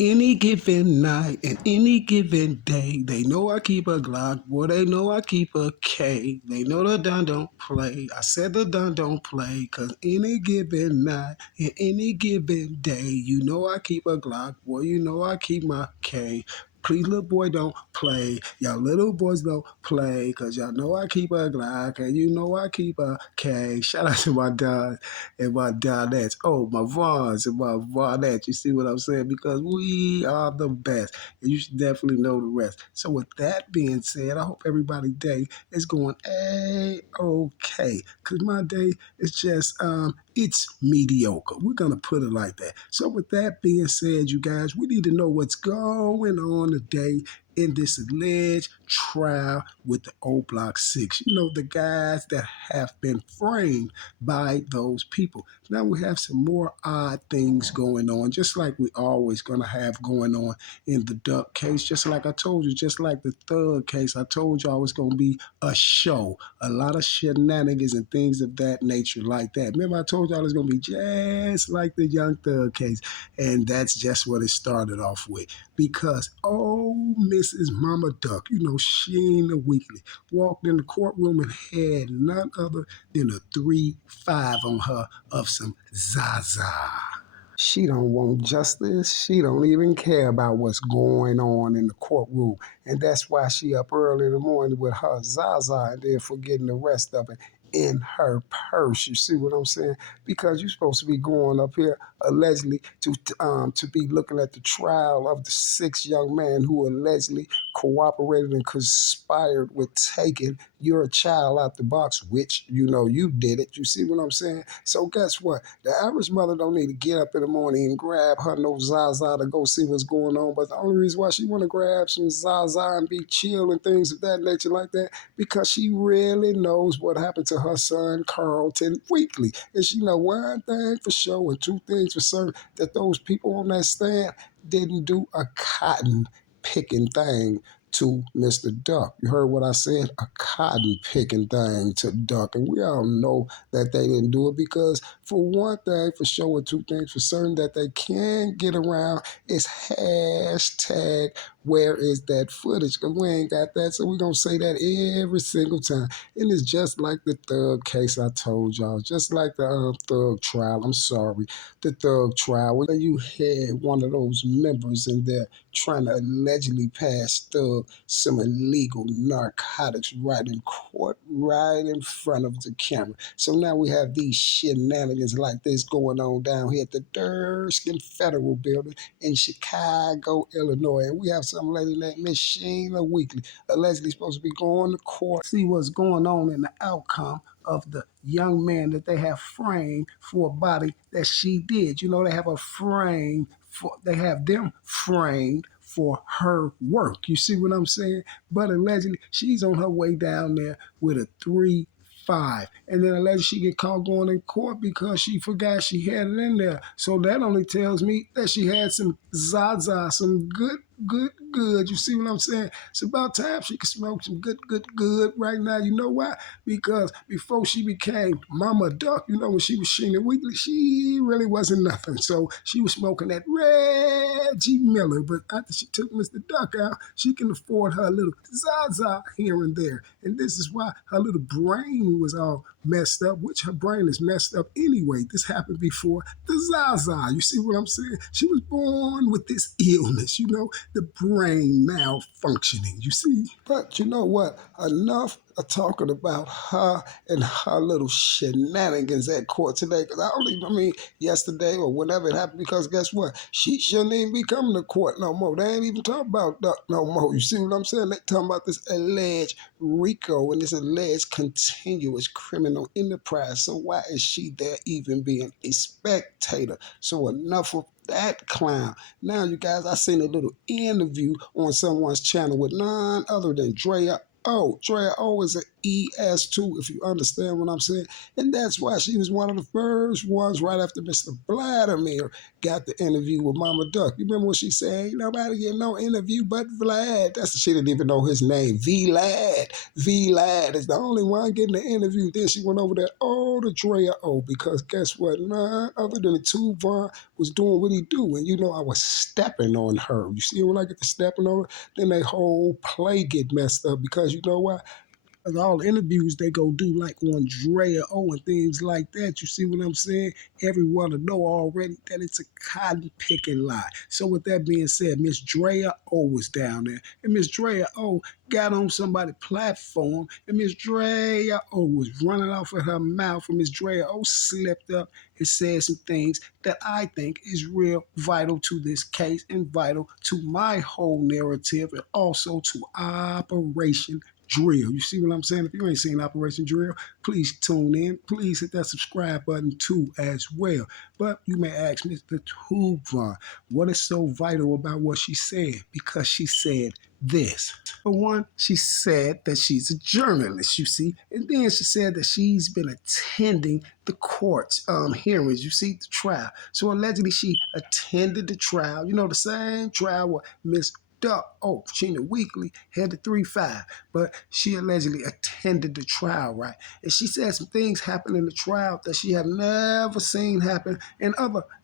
Any given night and any given day, they know I keep a Glock, boy, they know I keep a K. They know the dun don't play. I said the dun don't play, cause any given night and any given day, you know I keep a Glock, boy, you know I keep my K. Please, little boy, don't play. Y'all little boys don't play, cause y'all know I keep a Glock and you know I keep a K. Shout out to my dog and my Donettes. Oh, my Vaughns and my Vaughnettes. You see what I'm saying? Because we are the best. And you should definitely know the rest. So with that being said, I hope everybody's day is going A-okay. Because my day is just, it's mediocre. We're going to put it like that. So with that being said, you guys, we need to know what's going on today in this alleged trial with the Oblock 6. You know, the guys that have been framed by those people. Now we have some more odd things going on, just like we always going to have going on in the Duck case. Just like I told you, just like the Thug case, I told you I was going to be a show, a lot of shenanigans and things of that nature like that. Remember I told y'all it's going to be just like the Young Thug case, and that's just what it started off with. Because, oh, Mrs. Mama Duck, you know, Sheena Weekly, walked in the courtroom and had none other than a 3-5 on her of some Zaza. She don't want justice. She don't even care about what's going on in the courtroom. And that's why she up early in the morning with her Zaza and then forgetting the rest of it in her purse. You see what I'm saying? Because you're supposed to be going up here allegedly to be looking at the trial of the 6 young men who allegedly cooperated and conspired with taking your child out the box, which you know you did it. You see what I'm saying? So guess what? The average mother don't need to get up in the morning and grab her no Zaza to go see what's going on. But the only reason why she want to grab some Zaza and be chill and things of that nature like that, because she really knows what happened to her son Carlton Weekly. And she know one thing for sure and two things for certain, that those people on that stand didn't do a cotton picking thing to Mr. Duck. You heard what I said? A cotton picking thing to Duck. And we all know that they didn't do it because, for one thing for sure and two things for certain, that they can't get around is hashtag where is that footage? Because we ain't got that. So we're going to say that every single time. And it's just like the Thug case I told y'all, just like the Thug trial. I'm sorry. The Thug trial, where you had one of those members in there trying to allegedly pass Thug some illegal narcotics right in court, right in front of the camera. So now we have these shenanigans like this going on down here at the Durskin Federal Building in Chicago, Illinois. And we have some lady named Miss Sheena Weekly allegedly supposed to be going to court, see what's going on in the outcome of the young man that they have framed for a body that she did. You know, they have a frame for, they have them framed for her work. You see what I'm saying? But allegedly, she's on her way down there with a 3-5. And then allegedly she get caught going in court because she forgot she had it in there. So that only tells me that she had some Zaza, some good. You see what I'm saying? It's about time she can smoke some good right now. You know why? Because before she became Mama Duck, you know, when she was Sheena Weekly, she really wasn't nothing. So she was smoking that Reggie Miller. But after she took Mr. Duck out, she can afford her little Zaza here and there. And this is why her little brain was all messed up, which her brain is messed up anyway. This happened before the Zaza. You see what I'm saying? She was born with this illness, you know, the brain malfunctioning, you see? But you know what? Enough of talking about her and her little shenanigans at court today. Because I mean, yesterday or whenever it happened, because guess what? She shouldn't even be coming to court no more. They ain't even talking about Duck no more. You see what I'm saying? They talking about this alleged RICO and this alleged continuous criminal enterprise. So why is she there even being a spectator? So enough of that clown. Now, you guys, I seen a little interview on someone's channel with none other than Drea O. Drea O is an ES2, if you understand what I'm saying. And that's why she was one of the first ones right after Mr. Vladimir got the interview with Mama Duck. You remember what she said? Ain't nobody get no interview but Vlad. She didn't even know his name. Vlad. Vlad is the only one getting the interview. Then she went over there, oh, the Drea O, because guess what? None other than the Tuvon was doing what he do. And you know, I was stepping on her. You see when I get to stepping on her, then that whole play get messed up because you know what? All the interviews they go do like on Drea O and things like that. You see what I'm saying? Everyone to know already that it's a cotton picking lie. So with that being said, Miss Drea O was down there. And Miss Drea O got on somebody's platform and Miss Drea O was running off of her mouth and Miss Drea O slipped up and said some things that I think is real vital to this case and vital to my whole narrative and also to Operation Drill. You see what I'm saying? If you ain't seen Operation Drill, please tune in. Please hit that subscribe button too as well. But you may ask Mr. Tuvon, what is so vital about what she said? Because she said this. For one, she said that she's a journalist, you see, and then she said that she's been attending the court's hearings, you see, the trial. So allegedly she attended the trial, you know, the same trial where Miss Duck, oh, Sheena Weekly had the 3-5, but she allegedly attended the trial, right? And she said some things happened in the trial that she had never seen happen in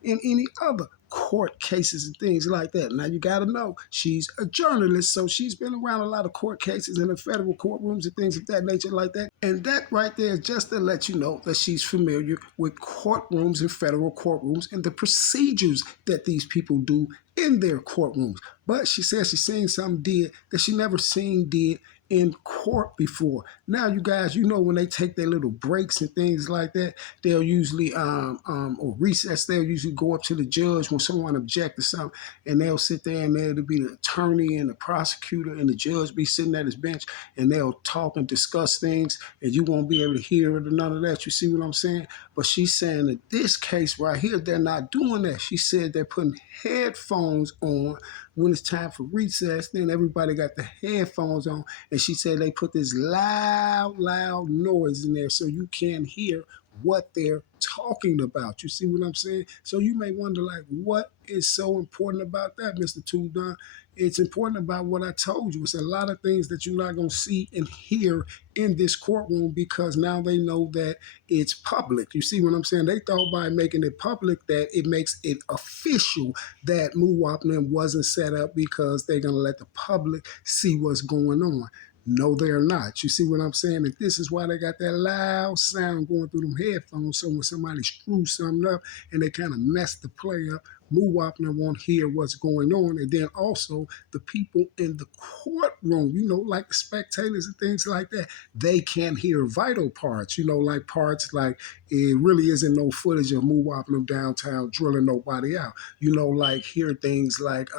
any other court cases and things like that. Now you got to know she's a journalist, so she's been around a lot of court cases in the federal courtrooms and things of that nature like that. And that right there is just to let you know that she's familiar with courtrooms and federal courtrooms and the procedures that these people do in their courtrooms. But she says she's seen something did that she never seen did in court before. Now, you guys, you know when they take their little breaks and things like that, they'll usually or recess. They'll usually go up to the judge when someone objects to something, and they'll sit there and there'll be the attorney and the prosecutor and the judge be sitting at his bench, and they'll talk and discuss things, and you won't be able to hear it or none of that. You see what I'm saying? But she's saying that this case right here, they're not doing that. She said they're putting headphones on when it's time for recess. Then everybody got the headphones on, and she said they put this loud noise in there so you can't hear what they're talking about. You see what I'm saying? So you may wonder, like, what is so important about that, Mr. Tudon? It's important about what I told you. It's a lot of things that you're not going to see and hear in this courtroom because now they know that it's public. You see what I'm saying? They thought by making it public that it makes it official that Muwapnan wasn't set up because they're going to let the public see what's going on. No, they're not. You see what I'm saying? And this is why they got that loud sound going through them headphones. So when somebody screws something up and they kind of mess the play up, Muwapna won't hear what's going on. And then also the people in the courtroom, you know, like the spectators and things like that, they can't hear vital parts, you know, like parts like it really isn't no footage of Muwapna downtown drilling nobody out. You know, like hear things like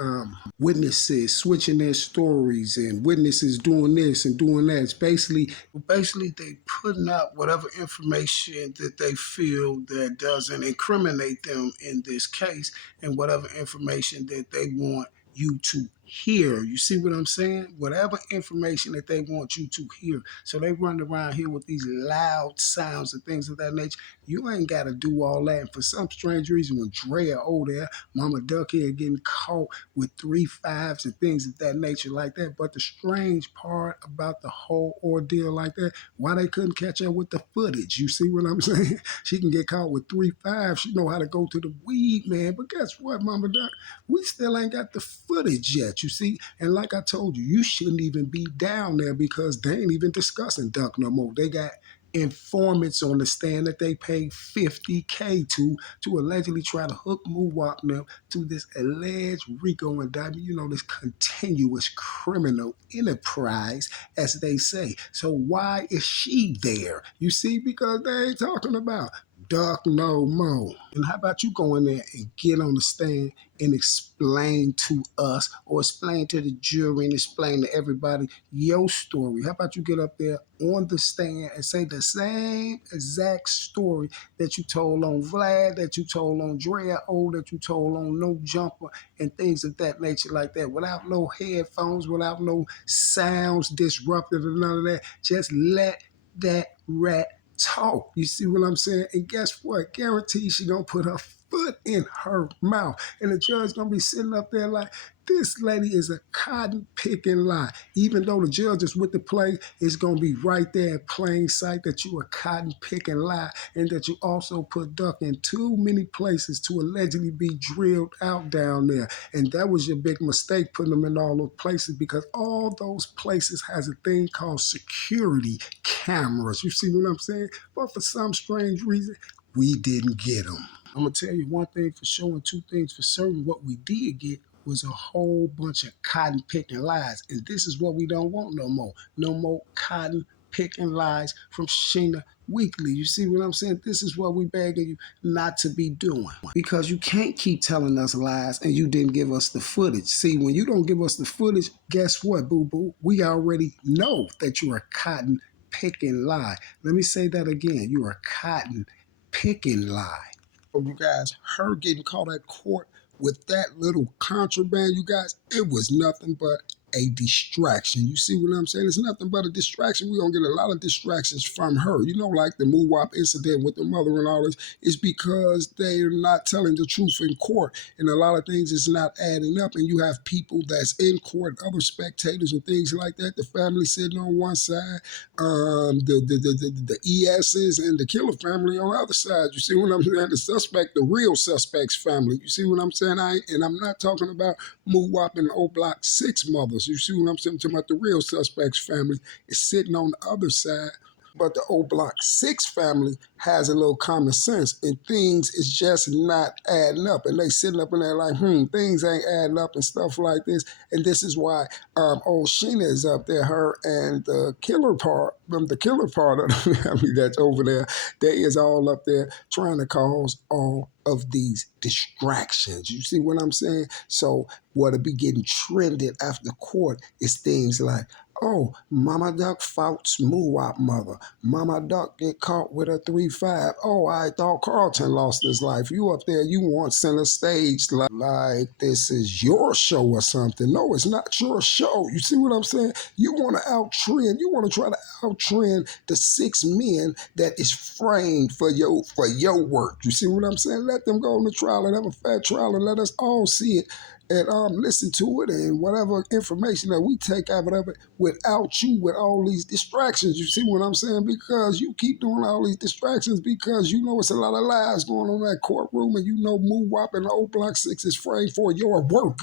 witnesses switching their stories and witnesses doing this and doing that. It's basically they putting out whatever information that they feel that doesn't incriminate them in this case and whatever information that they want you to hear. You see what I'm saying? Whatever information that they want you to hear. So they run around here with these loud sounds and things of that nature. You ain't got to do all that. And for some strange reason, when Drea over there, Mama Duckhead getting caught with 3-5s and things of that nature like that. But the strange part about the whole ordeal like that, why they couldn't catch her with the footage. You see what I'm saying? She can get caught with 3-5. She know how to go to the weed, man. But guess what, Mama Duck? We still ain't got the footage yet, you see? And like I told you, you shouldn't even be down there because they ain't even discussing Duck no more. They got informants on the stand that they paid $50K to allegedly try to hook Muwapna to this alleged RICO indictment, you know, this continuous criminal enterprise, as they say. So why is she there? You see, because they ain't talking about duck no more. And how about you go in there and get on the stand and explain to us or explain to the jury and explain to everybody your story? How about you get up there on the stand and say the same exact story that you told on Vlad, that you told on Drea O, that you told on No Jumper, and things of that nature like that, without no headphones, without no sounds disrupted or none of that. Just let that rat talk. You see what I'm saying? And guess what? Guarantee she gonna put her foot in her mouth. And the judge gonna be sitting up there like, this lady is a cotton picking lie. Even though the judge is with the play, it's gonna be right there in plain sight that you a cotton picking lie, and that you also put Duck in too many places to allegedly be drilled out down there. And that was your big mistake, putting them in all those places, because all those places has a thing called security cameras. You see what I'm saying? But for some strange reason, we didn't get them. I'm gonna tell you one thing for sure and two things for certain. What we did get was a whole bunch of cotton picking lies, and this is what we don't want no more. No more cotton picking lies from Sheena Weekly. You see what I'm saying? This is what we begging you not to be doing, because you can't keep telling us lies and you didn't give us the footage. See, when you don't give us the footage, guess what, boo boo? We already know that you're a cotton picking lie. Let me say that again. You're a cotton picking lie. You guys, her getting caught at court with that little contraband, you guys, it was nothing but a distraction. You see what I'm saying? It's nothing but a distraction. We're going to get a lot of distractions from her. You know, like the Moo-Wop incident with the mother and all this, is because they're not telling the truth in court. And a lot of things is not adding up. And you have people that's in court, other spectators and things like that. The family sitting on one side, the ESs and the killer family on the other side. You see what I'm saying? The suspect, the real suspect's family. You see what I'm saying? And I'm not talking about Moo-Wop and Oblock 6 mothers. You see what I'm saying? I'm talking about the real suspect's family is sitting on the other side. But the Oblock 6 family has a little common sense, and things is just not adding up. And they sitting up in there like, things ain't adding up and stuff like this. And this is why old Sheena is up there, her and the killer part of the family that's over there, they is all up there trying to cause all of these distractions. You see what I'm saying? So what'll be getting trended after court is things like, oh, Mama Duck fouts Moo-Wop mother. Mama Duck get caught with a 3-5. Oh, I thought Carlton lost his life. You up there, you want center stage like this is your show or something. No, it's not your show. You see what I'm saying? You want to outtrend. You want to try to outtrend the 6 men that is framed for your work. You see what I'm saying? Let them go on the trial and have a fair trial and let us all see it and listen to it and whatever information that we take out of it without you with all these distractions. You see what I'm saying? Because you keep doing all these distractions because you know it's a lot of lies going on in that courtroom and you know Moo-Wop and the Oblock 6 is framed for your work.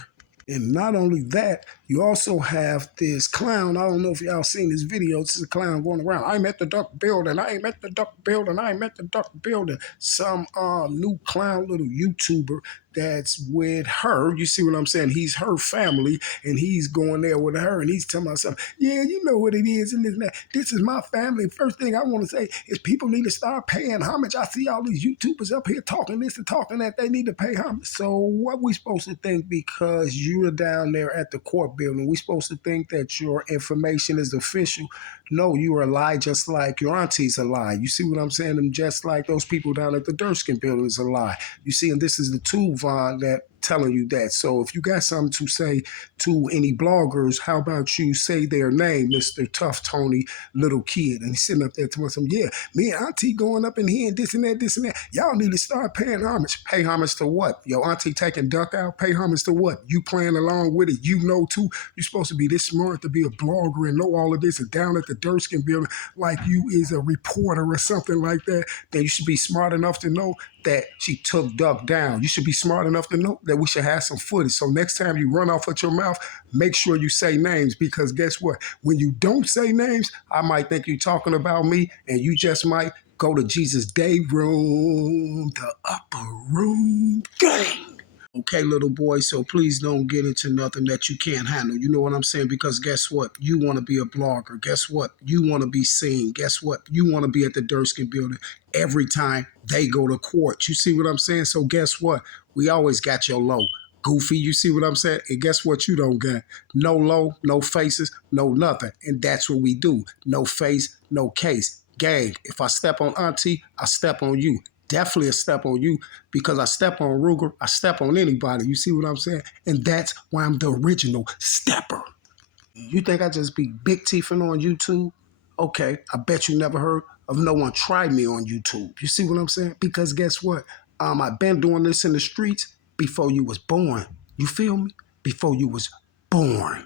And not only that, you also have this clown. I don't know if y'all seen this video. This is a clown going around. I'm at the duck building. I am at the duck building. I am at the duck building. Some new clown little YouTuber that's with her. You see what I'm saying? He's her family, and he's going there with her, and he's telling myself, yeah, you know what it is, and this and that. This is my family. First thing I want to say is people need to start paying homage. I see all these YouTubers up here talking this and talking that. They need to pay homage. So what we supposed to think because you're down there at the court building? We supposed to think that your information is official? No, you are a lie just like your auntie's a lie. You see what I'm saying? And just like those people down at the Durskin building is a lie. You see, and this is the tube that telling you that. So if you got something to say to any bloggers, how about you say their name, Mr. Tough Tony Little Kid? And he's sitting up there telling them, yeah, me and auntie going up in here and this and that, this and that. Y'all need to start paying homage. Pay homage to what? Your auntie taking duck out? Pay homage to what? You playing along with it. You know too. You're supposed to be this smart to be a blogger and know all of this and down at the Durskin building like you is a reporter or something like that. Then you should be smart enough to know that she took Duck down. You should be smart enough to know that we should have some footage. So next time you run off at your mouth, make sure you say names, because guess what? When you don't say names, I might think you're talking about me, and you just might go to Jesus' day room, the upper room gang. Okay, little boy, so please don't get into nothing that you can't handle. You know what I'm saying? Because guess what? You want to be a blogger. Guess what? You want to be seen. Guess what? You want to be at the Durskin building every time they go to court. You see what I'm saying? So guess what? We always got your low. Goofy, you see what I'm saying? And guess what you don't got? No low, no faces, no nothing. And that's what we do. No face, no case. Gang, if I step on Auntie, I step on you. Definitely a step on you because I step on Ruger, I step on anybody. You see what I'm saying? And that's why I'm the original stepper. You think I just be big teething on YouTube? Okay, I bet you never heard of no one tried me on YouTube. You see what I'm saying? Because guess what? I've been doing this in the streets before you was born. You feel me? Before you was born.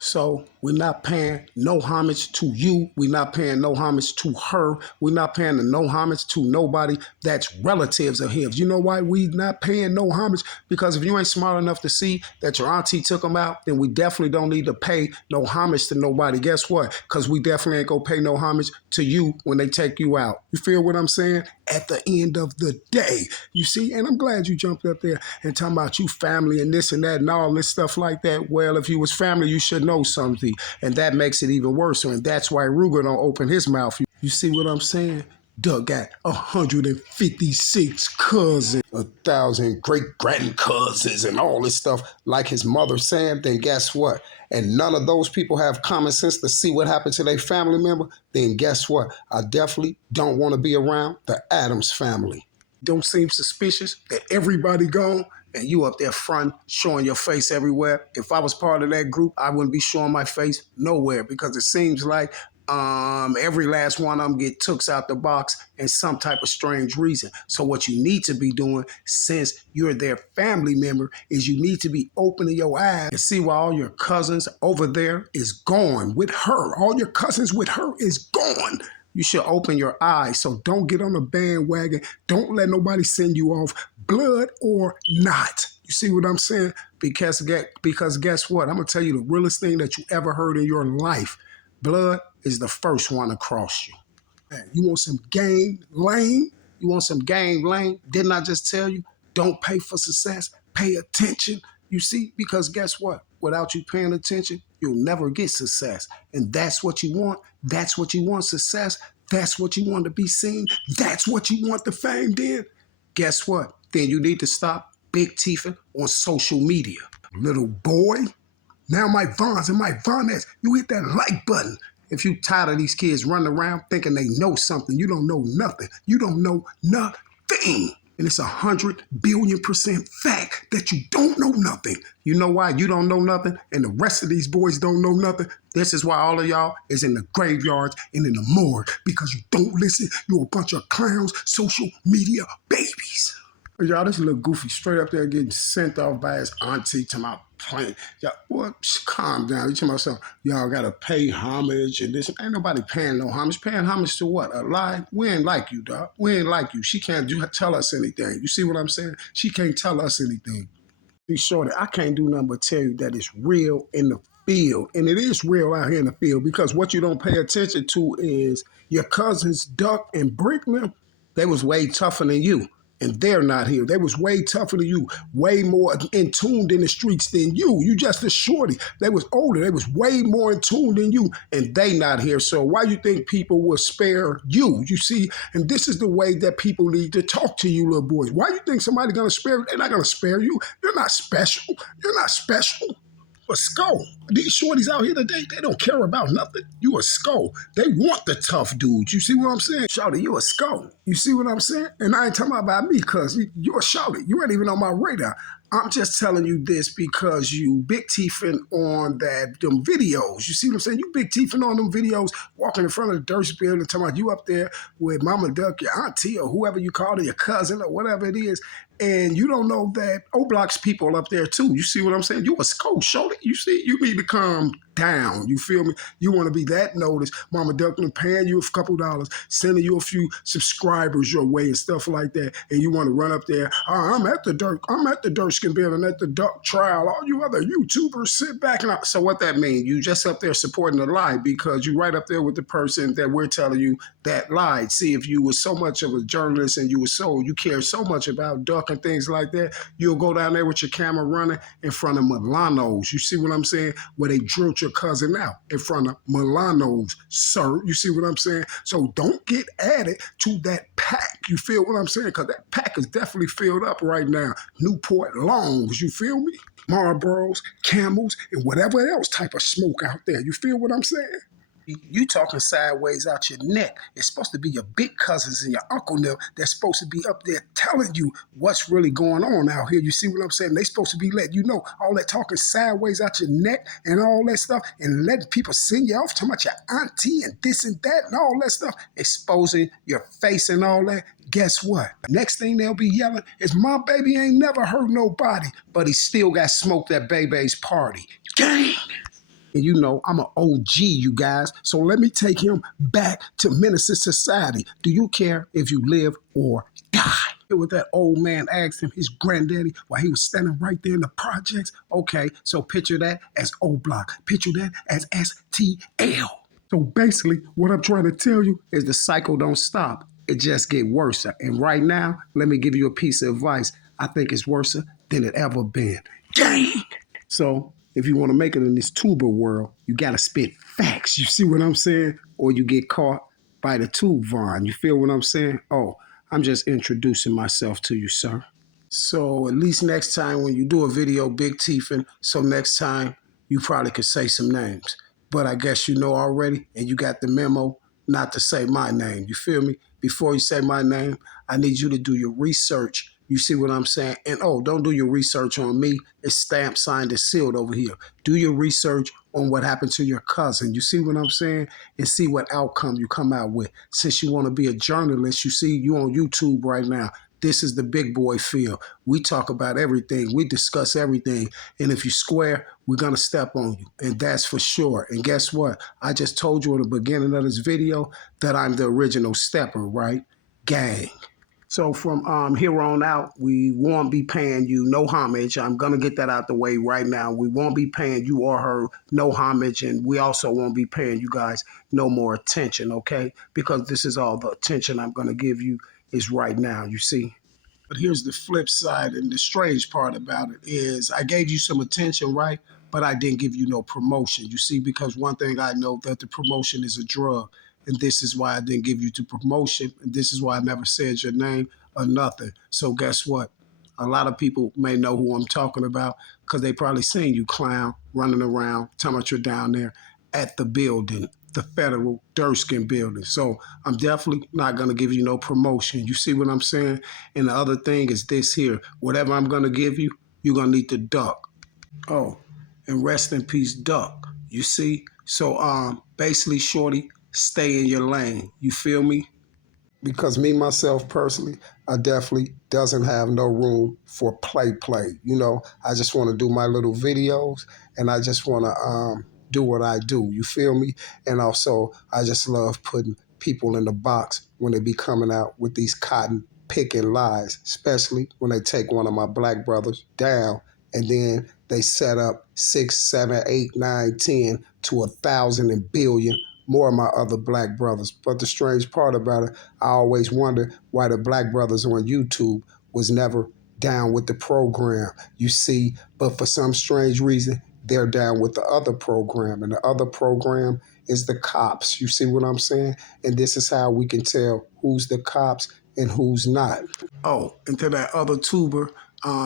So we're not paying no homage to you. We're not paying no homage to her. We're not paying no homage to nobody that's relatives of his. You know why we not paying no homage? Because if you ain't smart enough to see that your auntie took them out, then we definitely don't need to pay no homage to nobody. Guess what? Because we definitely ain't gonna pay no homage to you when they take you out. You feel what I'm saying? At the end of the day, you see, and I'm glad you jumped up there and talking about you family and this and that and all this stuff like that. Well, if you was family, you should know something, and that makes it even worse. And that's why Ruger don't open his mouth. You see what I'm saying? Doug got 156 cousins, 1,000 great grand cousins, and all this stuff, like his mother saying. Then guess what? And none of those people have common sense to see what happened to their family member. Then guess what? I definitely don't want to be around the Addams family. Don't seem suspicious that everybody gone and you up there front showing your face everywhere. If I was part of that group, I wouldn't be showing my face nowhere because it seems like every last one of them get tooks out the box in some type of strange reason. So what you need to be doing, since you're their family member, is you need to be opening your eyes and see why all your cousins over there is gone with her. All your cousins with her is gone. You should open your eyes. So don't get on the bandwagon. Don't let nobody send you off, blood or not. You see what I'm saying? Because guess what? I'm going to tell you the realest thing that you ever heard in your life. Blood is the first one to cross you. Man, you want some game lane? You want some game lane? Didn't I just tell you? Don't pay for success. Pay attention. You see? Because guess what? Without you paying attention, you'll never get success. And that's what you want. That's what you want, success. That's what you want to be seen. That's what you want the fame then. Guess what? Then you need to stop big teething on social media. Little boy. Now my Vons and my Vonettes, you hit that like button. If you tired of these kids running around thinking they know something, you don't know nothing. You don't know nothing. And it's 100,000,000,000% fact that you don't know nothing. You know why you don't know nothing and the rest of these boys don't know nothing? This is why all of y'all is in the graveyards and in the morgue, because you don't listen. You're a bunch of clowns, social media babies. Y'all, this little goofy straight up there getting sent off by his auntie to my plane. Y'all, what? Calm down. You talking about something? Y'all gotta pay homage and this. Ain't nobody paying no homage. Paying homage to what? A lie? We ain't like you, dog. We ain't like you. She can't tell us anything. You see what I'm saying? She can't tell us anything. Be sure that I can't do nothing but tell you that it's real in the field. And it is real out here in the field, because what you don't pay attention to is your cousins Duck and Brickman, they was way tougher than you. And they're not here. They was way tougher than you, way more in tuned in the streets than you. You just a shorty. They was older. They was way more in tune than you, and they not here. So why you think people will spare you? You see, and this is the way that people need to talk to you, little boys. Why you think somebody gonna spare you? They're not gonna spare you. You're not special. You're not special. A skull. These shorties out here today, they don't care about nothing. You a skull. They want the tough dudes. You see what I'm saying? Shawty, you a skull. You see what I'm saying? And I ain't talking about me, cuz you're a shawty. You ain't even on my radar. I'm just telling you this because you big teething on them videos. You see what I'm saying? You big teething on them videos, walking in front of the Durst building, talking about you up there with Mama Duck, your auntie, or whoever you call it, your cousin, or whatever it is. And you don't know that Oblock's people up there too. You see what I'm saying? You a skull, shorty. You see, you need to calm down. You feel me? You want to be that noticed. Mama Duck paying you a couple dollars, sending you a few subscribers your way and stuff like that. And you want to run up there. I'm at the Durskin building at the Duck trial. All you other YouTubers sit back and so what that mean? You just up there supporting the lie because you right up there with the person that we're telling you that lied. See, if you were so much of a journalist and you care so much about Duck truck and things like that, you'll go down there with your camera running in front of Milano's. You see what I'm saying? Where they drilled your cousin out in front of Milano's, sir. You see what I'm saying? So don't get added to that pack. You feel what I'm saying? Because that pack is definitely filled up right now. Newport Longs, you feel me? Marlboros, Camels, and whatever else type of smoke out there. You feel what I'm saying? You talking sideways out your neck. It's supposed to be your big cousins and your uncle now that's supposed to be up there telling you what's really going on out here. You see what I'm saying? They supposed to be letting you know all that talking sideways out your neck and all that stuff and letting people send you off talking about your auntie and this and that and all that stuff, exposing your face and all that. Guess what? Next thing they'll be yelling is my baby ain't never hurt nobody, but he still got smoked at Bebe's party. Gang! And you know, I'm an OG, you guys. So let me take him back to menace society. Do you care if you live or die? What that old man asked him, his granddaddy, while he was standing right there in the projects. Okay, so picture that as Oblock. Picture that as STL. So basically, what I'm trying to tell you is the cycle don't stop. It just get worse. And right now, let me give you a piece of advice. I think it's worse than it ever been. Gang! So if you want to make it in this tuber world, you got to spit facts. You see what I'm saying? Or you get caught by the tube vine. You feel what I'm saying? Oh, I'm just introducing myself to you, sir. So at least next time when you do a video, Big Teethin', so next time you probably could say some names. But I guess you know already, and you got the memo not to say my name. You feel me? Before you say my name, I need you to do your research. You see what I'm saying? And oh, don't do your research on me. It's stamped, signed, and sealed over here. Do your research on what happened to your cousin. You see what I'm saying? And see what outcome you come out with. Since you want to be a journalist, you see, you on YouTube right now. This is the big boy field. We talk about everything. We discuss everything. And if you square, we're going to step on you. And that's for sure. And guess what? I just told you in the beginning of this video that I'm the original stepper, right? Gang. So from here on out, we won't be paying you no homage. I'm going to get that out the way right now. We won't be paying you or her no homage, and we also won't be paying you guys no more attention, okay? Because this is all the attention I'm going to give you is right now, you see? But here's the flip side, and the strange part about it is I gave you some attention, right? But I didn't give you no promotion, you see? Because one thing I know that the promotion is a drug. And this is why I didn't give you the promotion. And this is why I never said your name or nothing. So guess what? A lot of people may know who I'm talking about because they probably seen you clown running around, talking about you're down there at the building, the federal Durskin building. So I'm definitely not going to give you no promotion. You see what I'm saying? And the other thing is this here. Whatever I'm going to give you, you're going to need to duck. Oh, and rest in peace, duck. You see? So basically, shorty, stay in your lane. You feel me? Because me, myself, personally, I definitely doesn't have no room for play. You know, I just want to do my little videos and I just want to do what I do. You feel me? And also, I just love putting people in the box when they be coming out with these cotton picking lies, especially when they take one of my black brothers down and then they set up 6, 7, 8, 9, 10 to 1,000 and billion more of my other black brothers. But the strange part about it, I always wonder why the black brothers on YouTube was never down with the program, you see. But for some strange reason, they're down with the other program. And the other program is the cops. You see what I'm saying? And this is how we can tell who's the cops and who's not. Oh, and to that other tuber,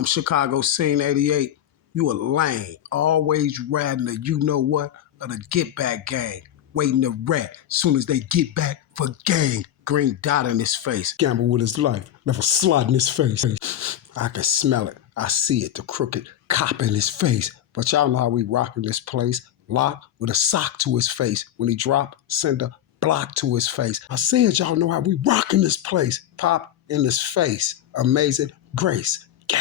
Chicago Scene 88, you a lame. Always riding the you know what of the get back gang. Waiting to rat soon as they get back for gang. Green dot in his face. Gamble with his life. Never slide in his face. I can smell it. I see it. The crooked cop in his face. But y'all know how we rockin' this place. Lock with a sock to his face. When he drop, send a block to his face. I said y'all know how we rockin' this place. Pop in his face. Amazing grace. Gang.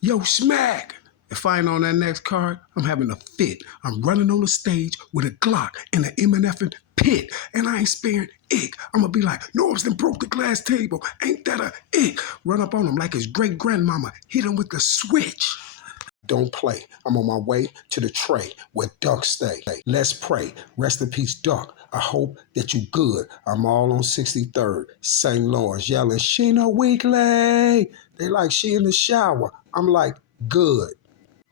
Yo, smack. If I ain't on that next card, I'm having a fit. I'm running on the stage with a Glock in an MNF pit, and I ain't sparing ick. I'm gonna be like, Norbs done broke the glass table. Ain't that a ick? Run up on him like his great grandmama. Hit him with the switch. don't play. I'm on my way to the tray where ducks stay. Let's pray. Rest in peace, Duck. I hope that you good. I'm all on 63rd, St. Lawrence, yelling, Sheena Weekly. They like, she in the shower. I'm like, good.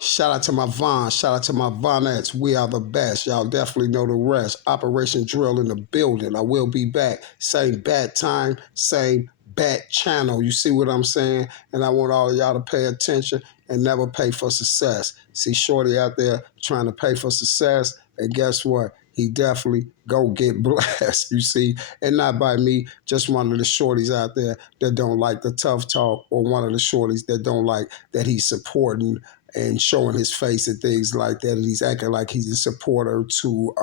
Shout out to my Von. Shout out to my Vonettes. We are the best. Y'all definitely know the rest. Operation Drill in the building. I will be back. Same bat time, same bat channel. You see what I'm saying? And I want all of y'all to pay attention and never pay for success. See Shorty out there trying to pay for success. And guess what? He definitely go get blessed, you see, and not by me, just one of the shorties out there that don't like the tough talk, or one of the shorties that don't like that he's supporting and showing his face and things like that, and he's acting like he's a supporter to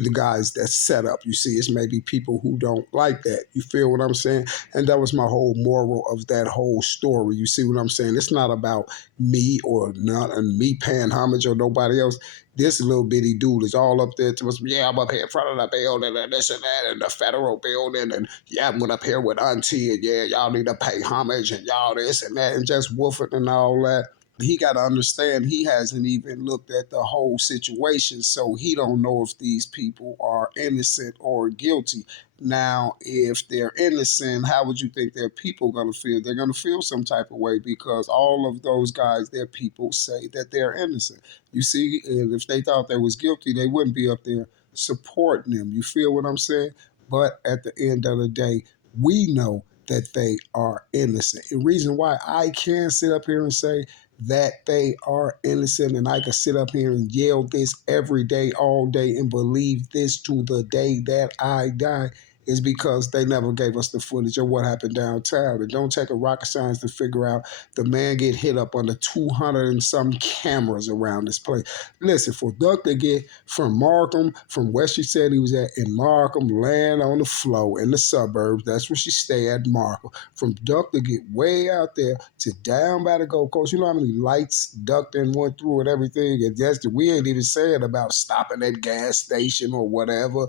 the guys that set up. You see, it's maybe people who don't like that. You feel what I'm saying? And that was my whole moral of that whole story. You see what I'm saying? It's not about me or not, and me paying homage or nobody else. This little bitty dude is all up there to us. Yeah, I'm up here in front of the building and this and that and the federal building, and yeah, I'm up here with Auntie, and yeah, y'all need to pay homage and y'all this and that, and just woofing and all that. He got to understand he hasn't even looked at the whole situation, so he don't know if these people are innocent or guilty. Now, if they're innocent, how would you think their people going to feel? They're going to feel some type of way, because all of those guys, their people, say that they're innocent. You see, and if they thought they was guilty, they wouldn't be up there supporting them. You feel what I'm saying? But at the end of the day, we know that they are innocent. The reason why I can sit up here and say that they are innocent, and I can sit up here and yell this every day, all day, and believe this to the day that I die, is because they never gave us the footage of what happened downtown. It don't take a rocket science to figure out the man get hit up under 200 and some cameras around this place. Listen, for Duck to get from Markham, from where she said he was at in Markham, land on the floor in the suburbs, that's where she stay at, Markham. From Duck to get way out there to down by the Gold Coast, you know how many lights Duck then went through and everything? And that's we ain't even saying about stopping at gas station or whatever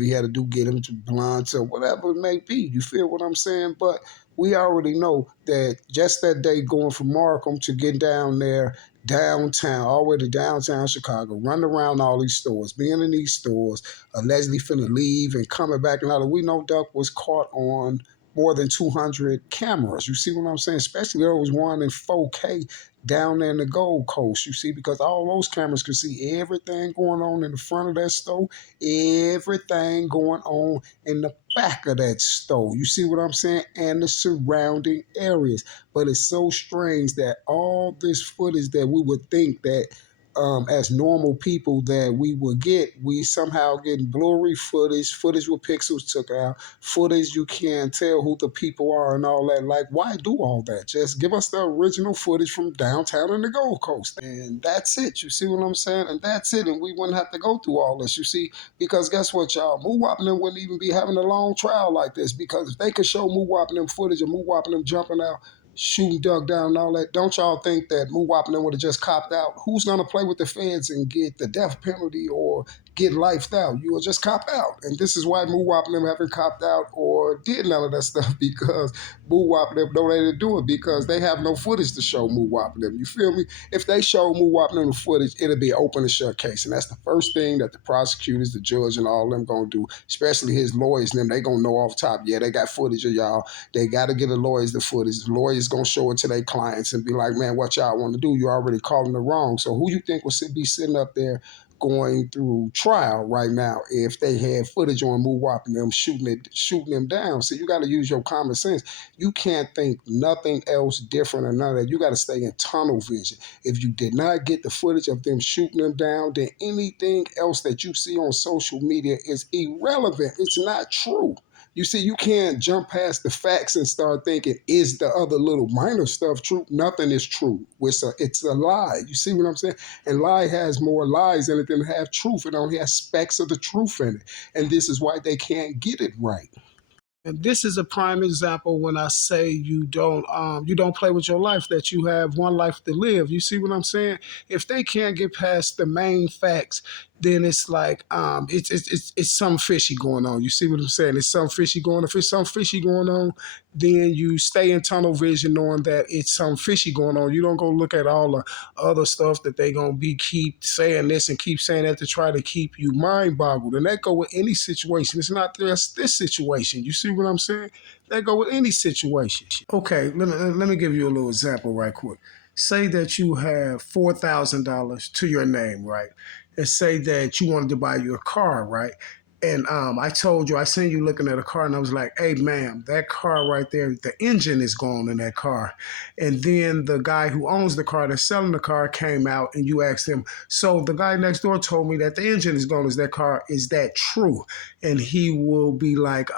he had to do, get him to blunts or whatever it may be. You feel what I'm saying? But we already know that just that day going from Markham to get down there, downtown, all the way to downtown Chicago, running around all these stores, being in these stores, allegedly finna leave and coming back and all that. We know Duck was caught on more than 200 cameras. You see what I'm saying? Especially there was one in 4K down there in the Gold Coast, you see, because all those cameras could see everything going on in the front of that store, everything going on in the back of that store. You see what I'm saying? And the surrounding areas. But it's so strange that all this footage that we would think that as normal people that we would get, we somehow getting blurry footage with pixels took out, footage you can't tell who the people are and all that. Like, why do all that? Just give us the original footage from downtown and the Gold Coast. And that's it. You see what I'm saying? And that's it. And we wouldn't have to go through all this, you see, because guess what, y'all? Moo them wouldn't even be having a long trial like this, because if they could show Moo them footage of Moo them jumping out, shooting Doug down and all that, don't y'all think that Moo Wapner would have just copped out? Who's going to play with the feds and get the death penalty or get lifed out? You will just cop out. And this is why Moo Wapner haven't copped out or did none of that stuff, because Moo Wapner don't let it do it, because they have no footage to show Moo Wapner. You feel me? If they show Moo Wapner the footage, it'll be an open and shut case. And that's the first thing that the prosecutors, the judge, and all of them going to do, especially his lawyers and them. They going to know off top, yeah, they got footage of y'all. They got to get the lawyers the footage. The lawyers going to show it to their clients and be like, man, what y'all want to do? You already calling it wrong. So who you think will be sitting up there going through trial right now if they had footage on Moo Wap and them shooting them down? So you got to use your common sense. You can't think nothing else different or none of that. You got to stay in tunnel vision. If you did not get the footage of them shooting them down, then anything else that you see on social media is irrelevant. It's not true. You see, you can't jump past the facts and start thinking, is the other little minor stuff true? Nothing is true. It's a lie. You see what I'm saying? And lie has more lies in it than have truth. It only has specks of the truth in it. And this is why they can't get it right. And this is a prime example when I say you don't play with your life, that you have one life to live. You see what I'm saying? If they can't get past the main facts, then it's like it's some fishy going on. You see what I'm saying? It's some fishy going on. If it's some fishy going on, then you stay in tunnel vision knowing that it's some fishy going on. You don't go look at all the other stuff that they gonna be keep saying this and keep saying that to try to keep you mind boggled. And that go with any situation. It's not just this situation. You see what I'm saying? That go with any situation. Okay, let me give you a little example right quick. Say that you have $4,000 to your name, right? And say that you wanted to buy you a car, right? And I told you, I seen you looking at a car, and I was like, "Hey, ma'am, that car right there, the engine is gone in that car." And then the guy who owns the car, that's selling the car, came out, and you asked him. So the guy next door told me that the engine is gone. Is that car? Is that true? And he will be like,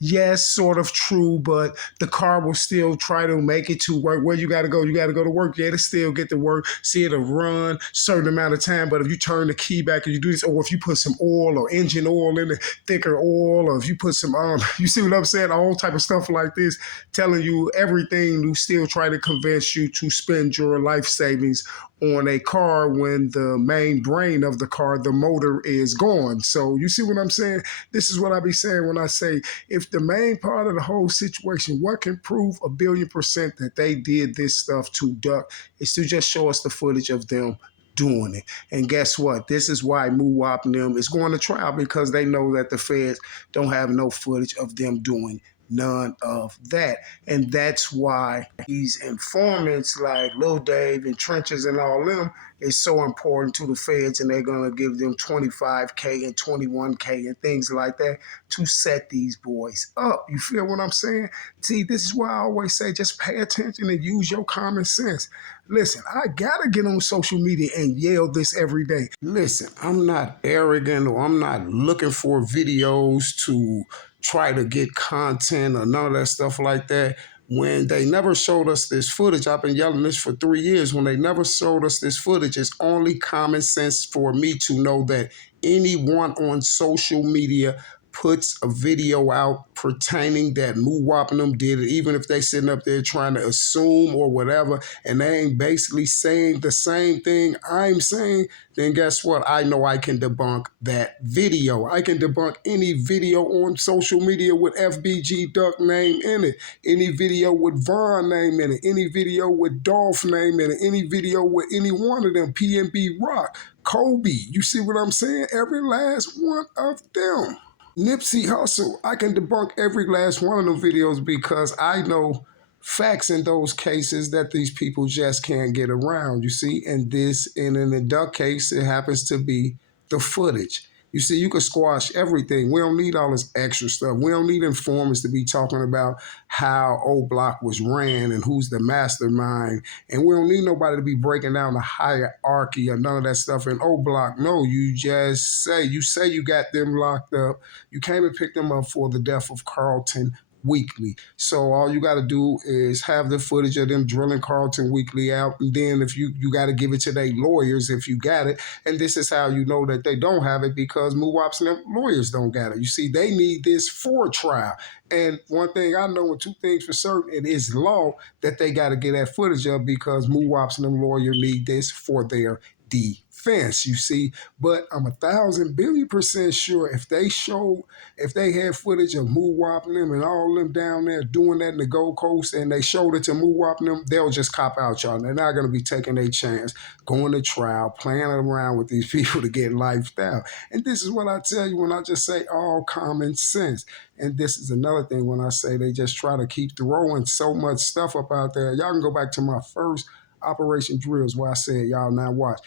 yes, sort of true, but the car will still try to make it to work. Where you got to go? You got to go to work. Yeah, to still get to work. See, it'll run certain amount of time. But if you turn the key back and you do this, or if you put some oil or engine oil in it, thicker oil, or if you put some, you see what I'm saying? All type of stuff like this, telling you everything to still try to convince you to spend your life savings on a car when the main brain of the car, the motor, is gone. So you see what I'm saying? This is what I be saying when I say, if the main part of the whole situation, what can prove 1,000,000,000% that they did this stuff to Duck, is to just show us the footage of them doing it. And guess what? This is why Muwap and them is going to trial, because they know that the feds don't have no footage of them doing none of that. And that's why these informants like Lil Dave and Trenches and all them is so important to the feds, and they're going to give them 25K and 21K and things like that to set these boys up. You feel what I'm saying? See, this is why I always say, just pay attention and use your common sense. Listen, I gotta get on social media and yell this every day. Listen, I'm not arrogant, or I'm not looking for videos to try to get content or none of that stuff like that. When they never showed us this footage, I've been yelling this for 3 years. When they never showed us this footage, it's only common sense for me to know that anyone on social media puts a video out pertaining that Muwap and them did it, even if they sitting up there trying to assume or whatever, and they ain't basically saying the same thing I'm saying, then guess what? I know I can debunk that video. I can debunk any video on social media with FBG Duck name in it, any video with Vaughn name in it, any video with Dolph name in it, any video with any one of them, PNB Rock, Kobe. You see what I'm saying? Every last one of them. Nipsey Hussle, I can debunk every last one of them videos, because I know facts in those cases that these people just can't get around, you see. And in the Duck case, it happens to be the footage. You see, you can squash everything. We don't need all this extra stuff. We don't need informants to be talking about how Oblock was ran and who's the mastermind. And we don't need nobody to be breaking down the hierarchy or none of that stuff in Oblock. No, you just say you got them locked up. You came and picked them up for the death of Carlton Weekly. So all you got to do is have the footage of them drilling Carlton Weekly out, and then if you got to give it to their lawyers if you got it. And this is how you know that they don't have it, because Muwap's and them lawyers don't got it. You see, they need this for trial. And one thing I know, and two things for certain, it is law that they got to get that footage of, because Muwap's and them lawyers need this for their defense, you see. But I'm 1,000,000,000,000% sure if they had footage of Muwap and them and all them down there doing that in the Gold Coast, and they showed it to Muwap and them, they'll just cop out, y'all. They're not going to be taking a chance, going to trial, playing around with these people to get lifed out. And this is what I tell you when I just say all common sense. And this is another thing when I say they just try to keep throwing so much stuff up out there. Y'all can go back to my first Operation Drills where I said, y'all, now watch,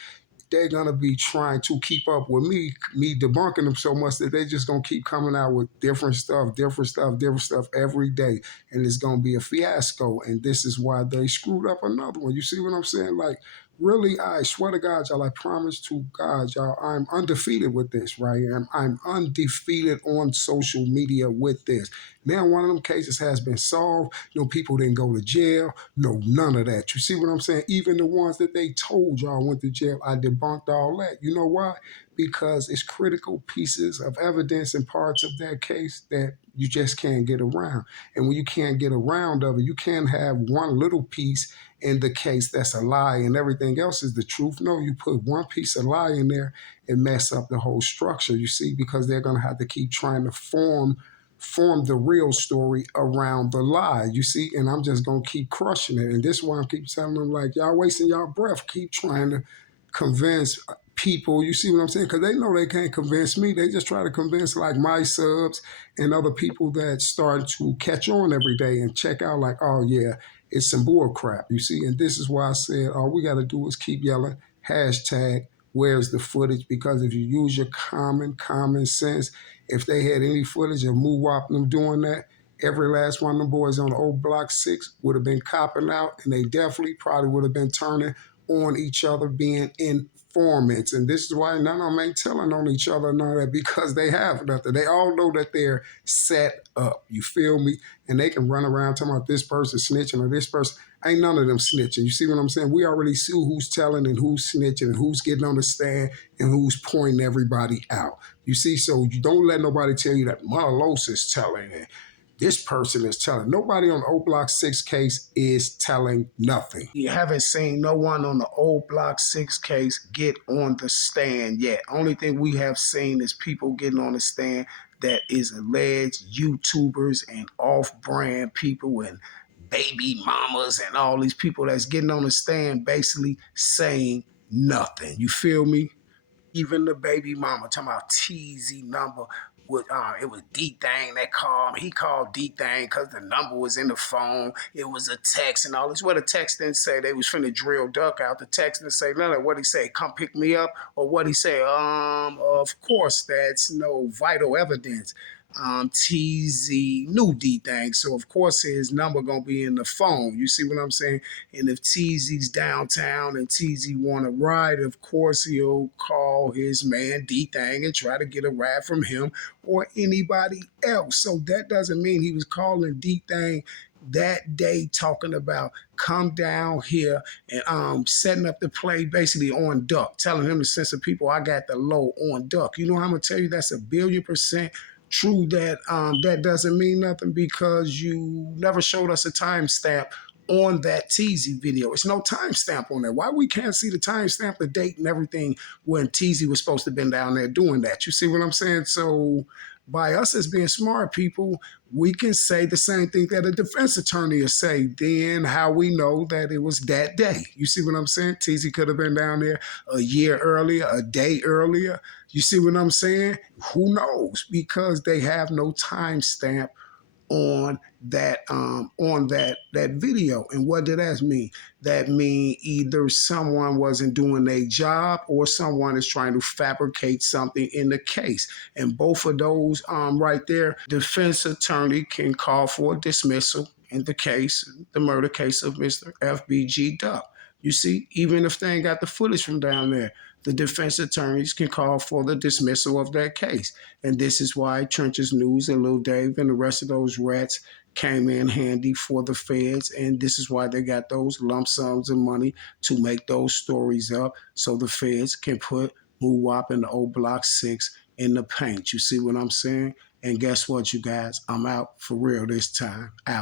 they're gonna be trying to keep up with me debunking them so much that they just gonna keep coming out with different stuff every day, and it's gonna be a fiasco. And this is why they screwed up another one. You see what I'm saying? Like, really, I swear to God, y'all, I promise to God, y'all, I'm undefeated with this, right? I'm undefeated on social media with this. Now, one of them cases has been solved. People didn't go to jail. No, none of that. You see what I'm saying? Even the ones that they told y'all went to jail, I debunked all that. You know why? Because it's critical pieces of evidence and parts of that case that you just can't get around. And when you can't get around of it, you can't have one little piece in the case that's a lie and everything else is the truth. No, you put one piece of lie in there and mess up the whole structure, you see, because they're going to have to keep trying to form the real story around the lie. You see, and I'm just gonna keep crushing it. And this is why I keep telling them, like, y'all wasting y'all breath. Keep trying to convince people. You see what I'm saying? Because they know they can't convince me. They just try to convince like my subs and other people that start to catch on every day and check out like, oh yeah, it's some bull crap. You see, and this is why I said all we got to do is keep yelling hashtag where's the footage, because if you use your common sense, if they had any footage of Moowop them doing that, every last one of them boys on the old Block 6 would have been copping out, and they definitely probably would have been turning on each other, being informants. And this is why none of them ain't telling on each other none of that, because they have nothing. They all know that they're set up. You feel me? And they can run around talking about this person snitching or this person. Ain't none of them snitching. You see what I'm saying? We already see who's telling and who's snitching and who's getting on the stand and who's pointing everybody out. You see, so you don't let nobody tell you that Marlos is telling it. This person is telling. Nobody on the old Block 6 case is telling nothing. You haven't seen no one on the old Block 6 case get on the stand yet. Only thing we have seen is people getting on the stand that is alleged YouTubers and off-brand people and baby mamas and all these people that's getting on the stand basically saying nothing. You feel me? Even the baby mama talking about TZ number. With, it was D Thing that called. He called D Thing because the number was in the phone. It was a text and all this. What the text didn't say they was finna drill duck out. The text didn't say none of what he say. Come pick me up, or what he say. Of course that's no vital evidence. TZ knew D Thing, so of course his number gonna be in the phone. You see what I'm saying? And if TZ's downtown and TZ want to ride, of course he'll call his man D Thing and try to get a ride from him or anybody else. So that doesn't mean he was calling D Thing that day talking about come down here and setting up the play basically on duck, telling him to send some people, I got the low on duck. You know I'm gonna tell you that's 1,000,000,000% true. That that doesn't mean nothing because you never showed us a timestamp on that TZ video. It's no timestamp on there. Why we can't see the timestamp, the date, and everything when TZ was supposed to have been down there doing that? You see what I'm saying? So by us as being smart people, we can say the same thing that a defense attorney will say. Then how we know that it was that day? You see what I'm saying? TZ could have been down there a year earlier, a day earlier. You see what I'm saying? Who knows? Because they have no timestamp on that video. And what did that mean? That mean either someone wasn't doing their job or someone is trying to fabricate something in the case. And both of those right there, defense attorney can call for a dismissal in the case, the murder case of Mr. FBG Duck. You see, even if they ain't got the footage from down there, the defense attorneys can call for the dismissal of that case. And this is why Trenches News and Lil Dave and the rest of those rats came in handy for the feds. And this is why they got those lump sums of money to make those stories up so the feds can put Moowop and the old Block 6 in the paint. You see what I'm saying? And guess what, you guys? I'm out for real this time. Out.